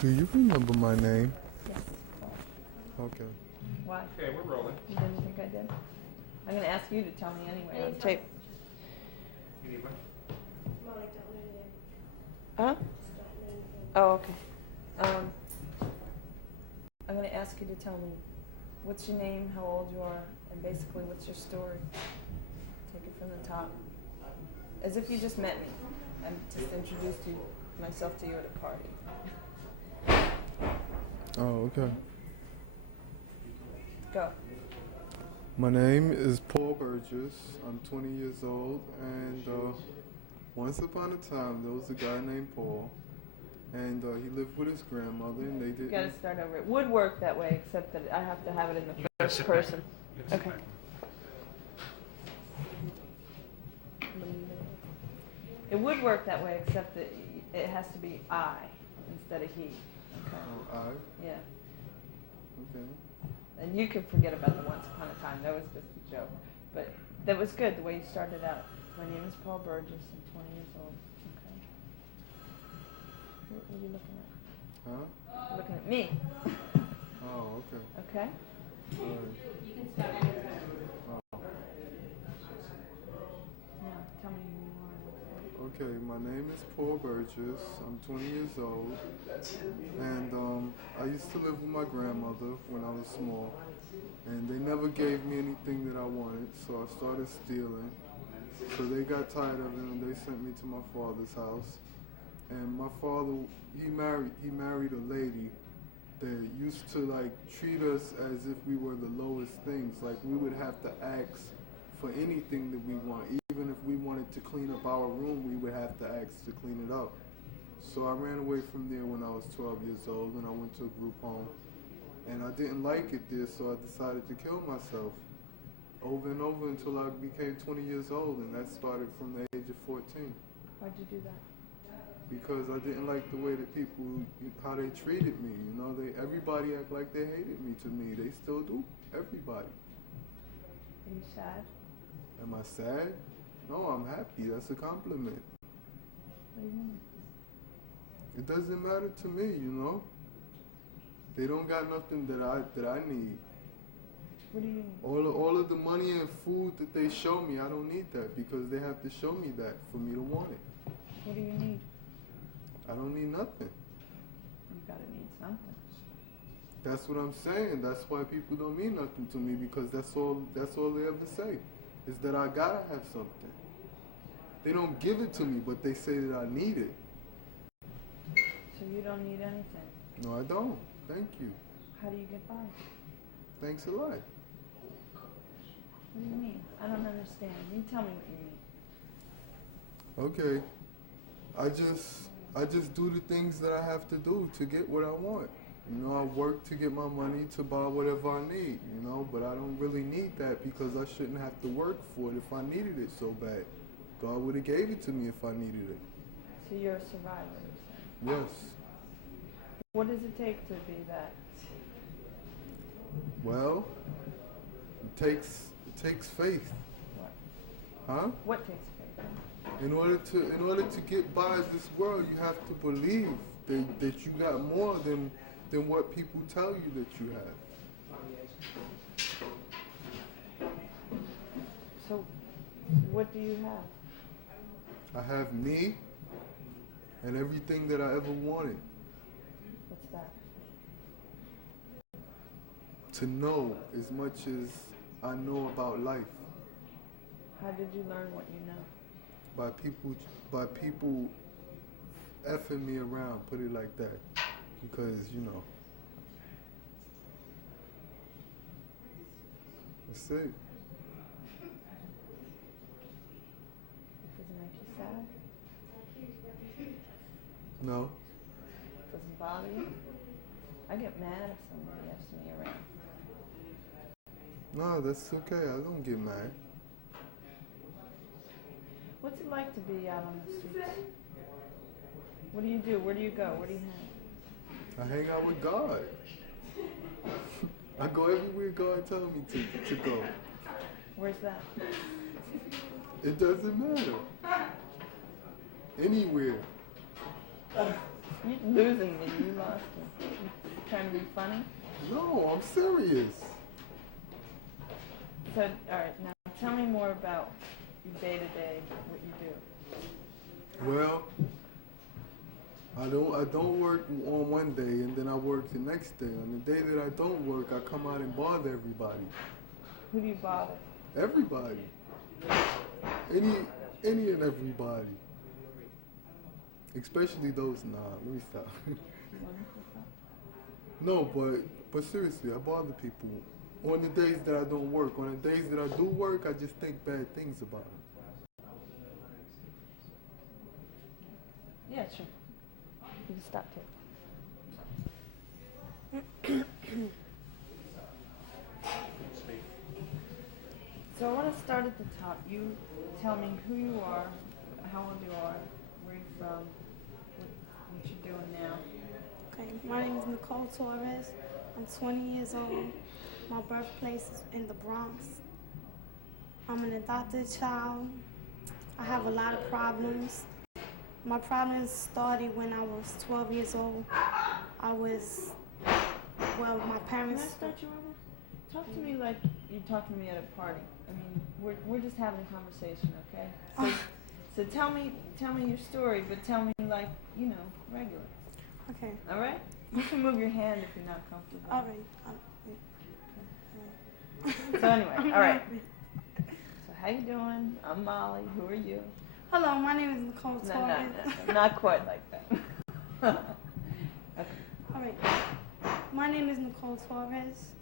Do you remember my name? Yes. Okay. Why? Okay, we're rolling. You didn't think I did? I'm going to ask you to tell me anyway on tape. You need one? Huh? Oh, okay. I'm going to ask you to tell me what's your name, how old you are, and basically what's your story. Take it from the top. As if you just met me. I just introduced myself to you at a party. Oh, okay. Go. My name is Paul Burgess. I'm 20 years old, and once upon a time there was a guy named Paul, and he lived with his grandmother, and they You didn't. got to start over. It would work that way, except that I have to have it in the first person. Okay. It would work that way, except that it has to be I instead of he. Okay. Oh, I? Yeah. Okay. And you can forget about the once upon a time. That was just a joke. But that was good, the way you started out. My name is Paul Burgess. I'm 20 years old. Okay. What are you looking at? Huh? You're looking at me. Oh, okay. Okay? All right. You can start anytime. Oh. Now, tell me who you are. Okay, my name is Paul Burgess. I'm 20 years old, and I used to live with my grandmother when I was small, and they never gave me anything that I wanted, so I started stealing. So they got tired of it, and they sent me to my father's house. And my father, he married a lady that used to like treat us as if we were the lowest things. Like we would have to ask for anything that we want. Even if we wanted to clean up our room, we would have to ask to clean it up. So I ran away from there when I was 12 years old, and I went to a group home. And I didn't like it there, so I decided to kill myself over and over until I became 20 years old, and that started from the age of 14. Why'd you do that? Because I didn't like the way that people, how they treated me. You know, everybody act like they hated me. To me, they still do. Everybody. Are you sad? Am I sad? No, I'm happy. That's a compliment. What do you mean? It doesn't matter to me, you know. They don't got nothing that I need. What do you need? All of the money and food that they show me, I don't need that because they have to show me that for me to want it. What do you need? I don't need nothing. You gotta need something. That's what I'm saying. That's why people don't mean nothing to me because that's all they ever say is that I gotta have something. They don't give it to me, but they say that I need it. So you don't need anything? No, I don't. Thank you. How do you get by? Thanks a lot. What do you mean? I don't understand. You tell me what you mean. Okay. I just do the things that I have to do to get what I want. You know, I work to get my money to buy whatever I need, you know, but I don't really need that because I shouldn't have to work for it if I needed it so bad. God would have gave it to me if I needed it. So you're a survivor, you're saying? Yes. What does it take to be that? Well, it takes faith. What? Huh? What takes faith? In order to get by this world, you have to believe that you got more than what people tell you that you have. So, what do you have? I have me and everything that I ever wanted. What's that? To know as much as I know about life. How did you learn what you know? By people effing me around, put it like that. Because, you know. That's it. Does it make you sad? No. Doesn't bother you? I get mad if somebody effs me around. No, that's okay. I don't get mad. What's it like to be out on the streets? What do you do? Where do you go? Where do you hang? I hang out with God. I go everywhere God tells me to go. Where's that? It doesn't matter. Anywhere. You're losing me. You lost me. You trying to be funny? No, I'm serious. So, all right, now tell me more about your day-to-day, what you do. Well, I don't work on one day and then I work the next day. On the day that I don't work, I come out and bother everybody. Who do you bother? Everybody. Any and everybody. Especially those. Nah, let me stop. No, but seriously, I bother people. On the days that I don't work. On the days that I do work, I just think bad things about them. Yeah, sure. You can stop taking. Speak. So I want to start at the top. You tell me who you are, how old you are, where you're from, what you're doing now. Okay, my name is Nicole Torres. I'm 20 years old. My birthplace is in the Bronx. I'm an adopted child. I have a lot of problems. My problems started when I was 12 years old. My parents... Can I start you over? Talk to me like you talk to me at a party. I mean, we're just having a conversation, okay? So tell me your story, but tell me like, regular. Okay. All right? You can move your hand if you're not comfortable. All right. So anyway, all right. So how you doing? I'm Molly. Who are you? Hello, my name is Nicole Torres. No, not quite like that. Okay. All right. My name is Nicole Torres.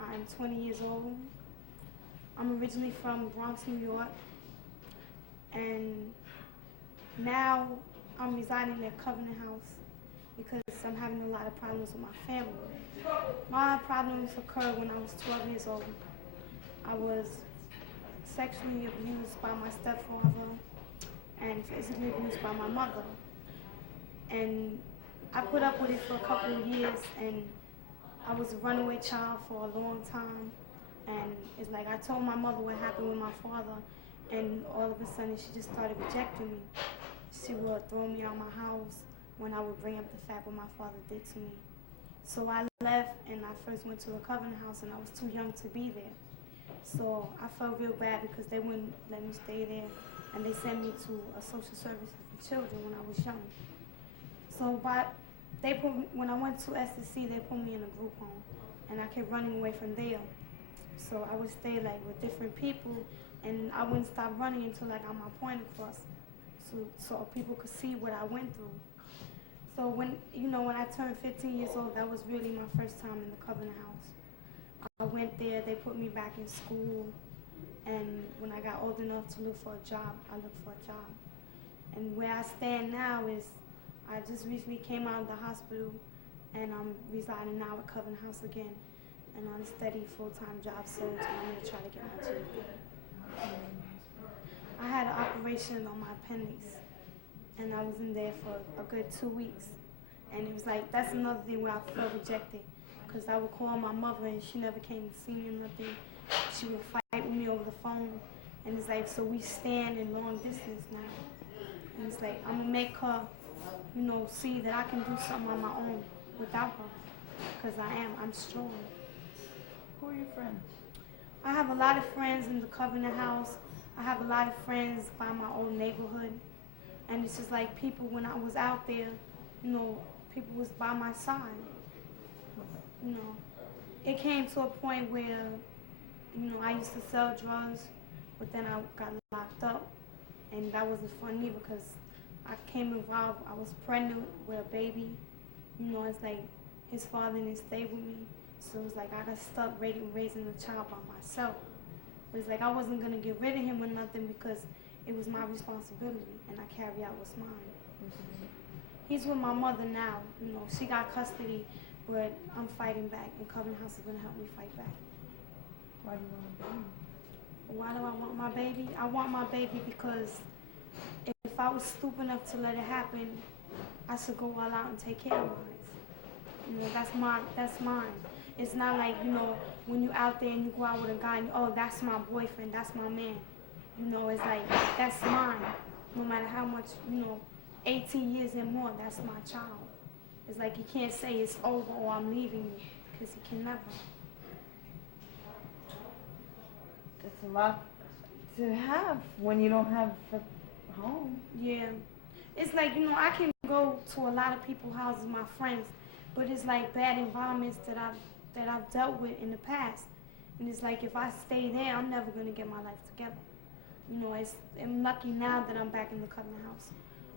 I'm 20 years old. I'm originally from Bronx, New York. And now I'm residing at Covenant House because I'm having a lot of problems with my family. My problems occurred when I was 12 years old. I was sexually abused by my stepfather and physically abused by my mother. And I put up with it for a couple of years, and I was a runaway child for a long time. And it's like I told my mother what happened with my father, and all of a sudden she just started rejecting me. She would throw me out of my house when I would bring up the fact what my father did to me. So I left and I first went to a Covenant House, and I was too young to be there. So I felt real bad because they wouldn't let me stay there, and they sent me to a social services for children when I was young. So when I went to SSC, they put me in a group home, and I kept running away from there. So I would stay like with different people, and I wouldn't stop running until I got my point across, so people could see what I went through. So when I turned 15 years old, that was really my first time in the Covenant House. I went there, they put me back in school, and when I got old enough to look for a job, I looked for a job. And where I stand now is, I just recently came out of the hospital, and I'm residing now at Covenant House again, and on a steady full-time job search, and I'm going to try to get my GED. I had an operation on my appendix, and I was in there for a good 2 weeks. And it was like, that's another thing where I felt rejected, because I would call my mother and she never came to see me or nothing. She would fight with me over the phone, and it's like, so we stand in long distance now. And it's like, I'm gonna make her, see that I can do something on my own without her, because I'm strong. Who are your friends? I have a lot of friends in the Covenant House. I have a lot of friends by my old neighborhood. And it's just like people, when I was out there, people was by my side. It came to a point where, I used to sell drugs, but then I got locked up. And that wasn't fun either because I came involved, I was pregnant with a baby. It's like his father didn't stay with me. So it was like I got stuck raising the child by myself. But it's like I wasn't going to get rid of him or nothing because it was my responsibility and I carry out what's mine. He's with my mother now. She got custody, but I'm fighting back, and Covenant House is going to help me fight back. Why do you want a baby? Why do I want my baby? I want my baby because if I was stupid enough to let it happen, I should go all out and take care of mine. That's mine. It's not like, when you're out there and you go out with a guy and, oh, that's my boyfriend, that's my man. It's like, that's mine. No matter how much, 18 years and more, that's my child. It's like he can't say it's over or I'm leaving you, because he can never. It's a lot to have when you don't have a home. Yeah. It's like, I can go to a lot of people's houses, my friends, but it's like bad environments that I've dealt with in the past. And it's like if I stay there, I'm never gonna get my life together. I'm lucky now that I'm back in the Covenant house.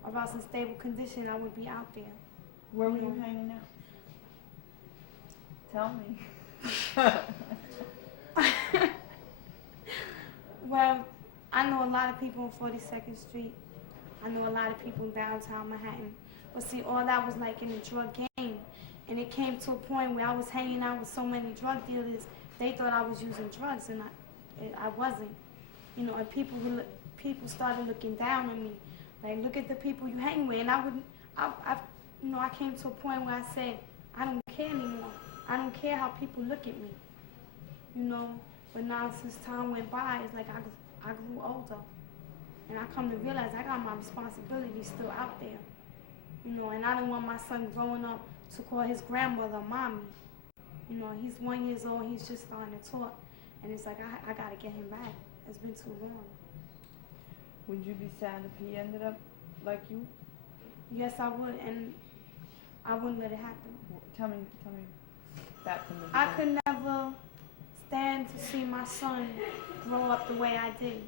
Or else in stable condition, I would be out there. Where were you hanging out? Tell me. Well, I know a lot of people on 42nd Street. I know a lot of people in downtown Manhattan. But see, all that was like in the drug game. And it came to a point where I was hanging out with so many drug dealers, they thought I was using drugs, and I wasn't. And people started looking down on me. Like, look at the people you hang with. And I came to a point where I said, I don't care anymore. I don't care how people look at me. But now since time went by, it's like I grew older. And I come to realize I got my responsibilities still out there. And I don't want my son growing up to call his grandmother mommy. He's 1 year old, he's just starting to talk. And it's like, I gotta get him back. It's been too long. Would you be sad if he ended up like you? Yes, I would, and I wouldn't let it happen. Tell me back from the beginning. I could never stand to see my son grow up the way I did.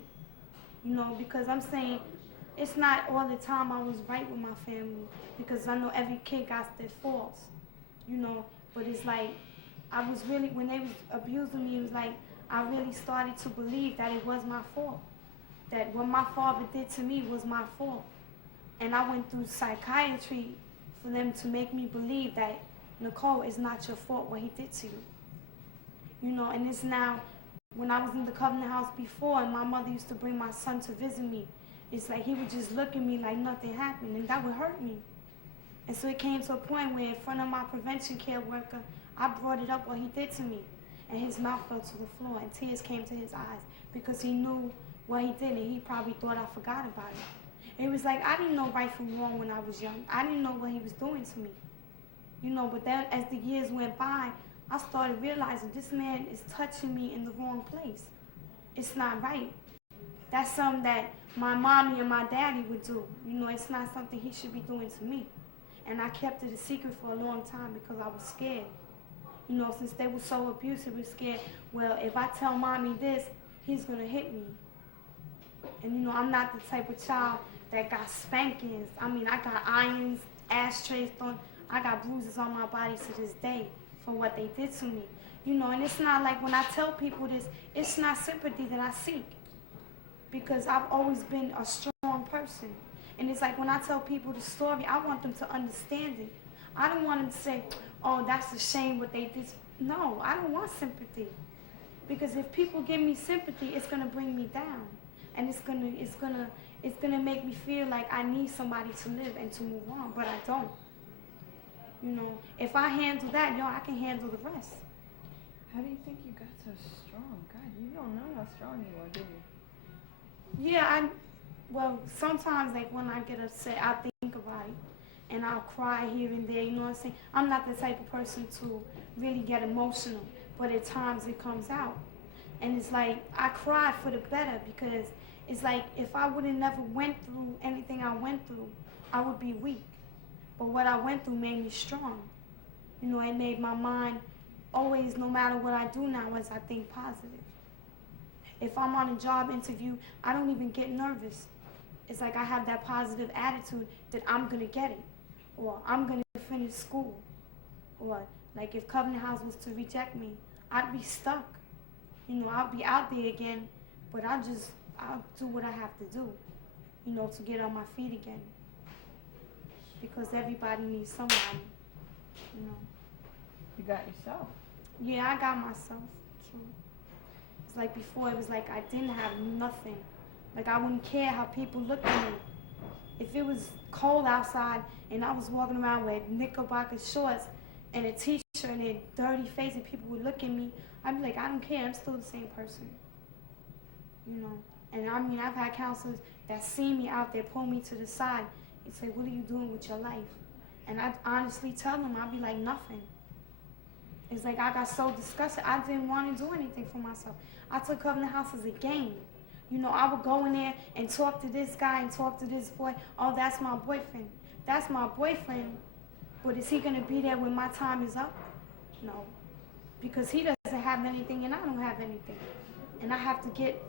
Because I'm saying it's not all the time I was right with my family, because I know every kid got their faults, but it's like I was really, when they was abusing me, it was like I really started to believe that it was my fault, that what my father did to me was my fault. And I went through psychiatry for them to make me believe that, Nicole, it's not your fault what he did to you. And it's now, when I was in the Covenant house before and my mother used to bring my son to visit me, it's like he would just look at me like nothing happened, and that would hurt me. And so it came to a point where in front of my prevention care worker, I brought it up what he did to me. And his mouth fell to the floor and tears came to his eyes because he knew what he did and he probably thought I forgot about it. It was like I didn't know right from wrong when I was young. I didn't know what he was doing to me. But then as the years went by, I started realizing this man is touching me in the wrong place. It's not right. That's something that my mommy and my daddy would do. It's not something he should be doing to me. And I kept it a secret for a long time because I was scared. Since they were so abusive, I was scared, well, if I tell mommy this, he's going to hit me. And, I'm not the type of child that got spankings. I got irons, ashtrays thrown. I got bruises on my body to this day for what they did to me. And it's not like when I tell people this, it's not sympathy that I seek. Because I've always been a strong person. And it's like when I tell people the story, I want them to understand it. I don't want them to say, oh, that's a shame what they did. No, I don't want sympathy. Because if people give me sympathy, it's gonna bring me down. And it's gonna make me feel like I need somebody to live and to move on, but I don't. If I handle that, I can handle the rest. How do you think you got so strong? God, you don't know how strong you are, do you? Yeah, well, sometimes like when I get upset, I think about it. And I'll cry here and there, you know what I'm saying? I'm not the type of person to really get emotional, but at times it comes out. And it's like, I cry for the better because it's like if I would have never went through anything I went through, I would be weak. But what I went through made me strong. It made my mind always, no matter what I do now, is I think positive. If I'm on a job interview, I don't even get nervous. It's like I have that positive attitude that I'm going to get it. Or I'm going to finish school. Or like if Covenant House was to reject me, I'd be stuck. I'll be out there again, but I'll do what I have to do, to get on my feet again. Because everybody needs somebody, You got yourself. Yeah, I got myself, true. It's like before, it was like I didn't have nothing. Like I wouldn't care how people looked at me. If it was cold outside and I was walking around with knickerbocker shorts and a t-shirt and a dirty face and people would look at me, I'd be like, I don't care, I'm still the same person. And I've had counselors that see me out there, pull me to the side and say, what are you doing with your life? And I honestly tell them, I'll be like, nothing. It's like I got so disgusted. I didn't want to do anything for myself. I took Covenant House as a game. You know, I would go in there and talk to this guy and talk to this boy. Oh, that's my boyfriend. That's my boyfriend. But is he going to be there when my time is up? No. Because he doesn't have anything and I don't have anything. And I have to get,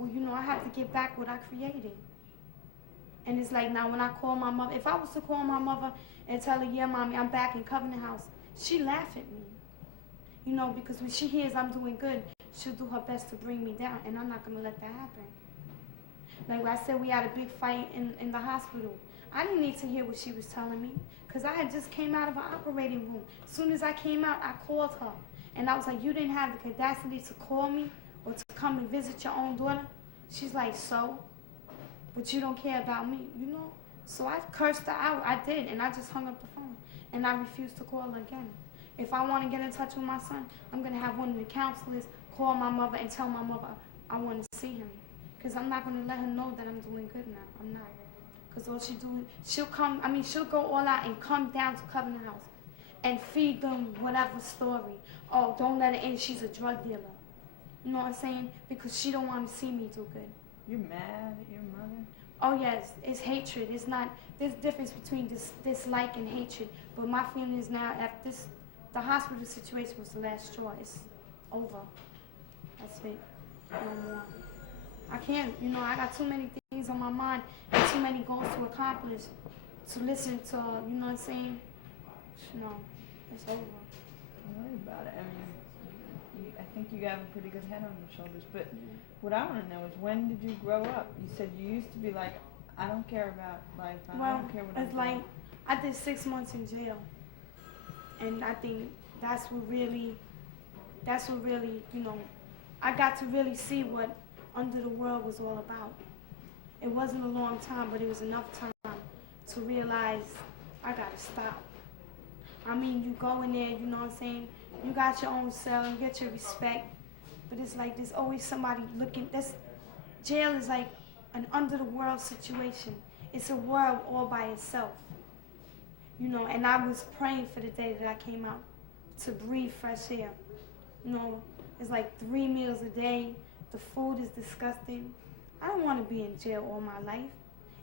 I have to get back what I created. And it's like now when I call my mother, if I was to call my mother and tell her, yeah, mommy, I'm back in Covenant House, she'd laugh at me. You know, because when she hears I'm doing good, she'll do her best to bring me down, and I'm not going to let that happen. Like I said, we had a big fight in the hospital. I didn't need to hear what she was telling me, because I had just came out of an operating room. As soon as I came out, I called her. And I was like, you didn't have the capacity to call me or to come and visit your own daughter? She's like, so? But you don't care about me, you know? So I cursed her out. I did, and I just hung up the phone. And I refused to call her again. If I want to get in touch with my son, I'm going to have one of the counselors call my mother and tell my mother I want to see him. Because I'm not going to let her know that I'm doing good now. I'm not. Because all she do, she'll go all out and come down to Covenant House and feed them whatever story. Oh, don't let her in, she's a drug dealer. You know what I'm saying? Because she don't want to see me do good. You're mad at your mother? Oh yes, it's hatred. It's not, there's a difference between dislike and hatred. But my feeling is now, after the hospital situation was the last straw. It's over. That's it. No more. I can't, I got too many things on my mind and too many goals to accomplish to listen to, you know what I'm saying? No, it's over. Don't worry about it. I mean, I think you have a pretty good head on your shoulders. But what I want to know is, when did you grow up? You said you used to be like, I don't care about life. I don't care what I'm doing. It's like, I did 6 months in jail. And I think that's what really, I got to really see what Under the World was all about. It wasn't a long time, but it was enough time to realize I gotta stop. I mean, you go in there, you know what I'm saying? You got your own cell, you get your respect, but it's like there's always somebody looking. Jail is like an under the world situation. It's a world all by itself. And I was praying for the day that I came out to breathe fresh air. It's like 3 meals a day. The food is disgusting. I don't want to be in jail all my life.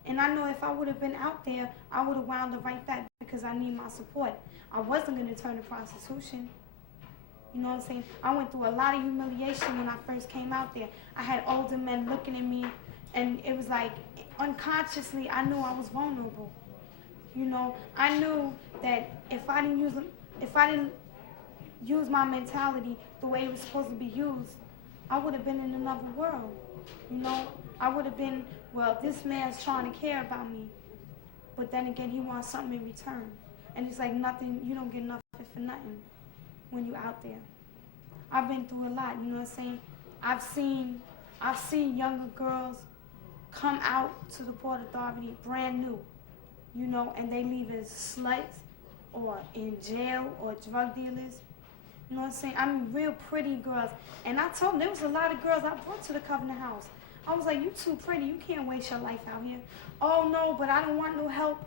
And I know if I would have been out there, I would have wound up right back because I need my support. I wasn't going to turn to prostitution. You know what I'm saying? I went through a lot of humiliation when I first came out there. I had older men looking at me, and it was like unconsciously I knew I was vulnerable. I knew that if I didn't use my mentality the way it was supposed to be used, I would have been in another world. I would have been, well, this man's trying to care about me, but then again, he wants something in return. And it's like nothing, you don't get nothing for nothing when you're out there. I've been through a lot, you know what I'm saying? I've seen younger girls come out to the Port Authority brand new, and they leave as sluts or in jail or drug dealers. You know what I'm saying? I mean, real pretty girls. And I told them, there was a lot of girls I brought to the Covenant House. I was like, you too pretty. You can't waste your life out here. Oh, no, but I don't want no help.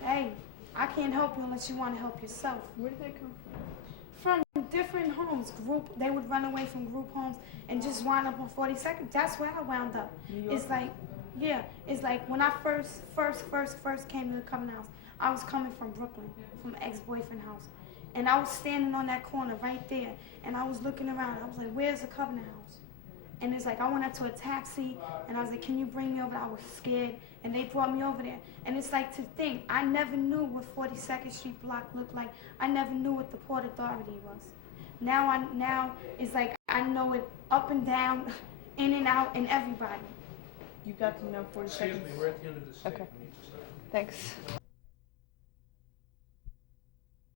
Hey, I can't help you unless you want to help yourself. Where did they come from? From different homes. They would run away from group homes and just wind up on 42nd. That's where I wound up. New York? It's like when I first came to the Covenant House, I was coming from Brooklyn, from ex-boyfriend house. And I was standing on that corner right there, and I was looking around. I was like, where's the Covenant House? And it's like, I went up to a taxi, and I was like, can you bring me over? I was scared, and they brought me over there. And it's like, to think, I never knew what 42nd Street block looked like. I never knew what the Port Authority was. Now it's like, I know it up and down, in and out, and everybody. You got to know 42nd. Excuse me, we're at the end of this. Okay. Thanks.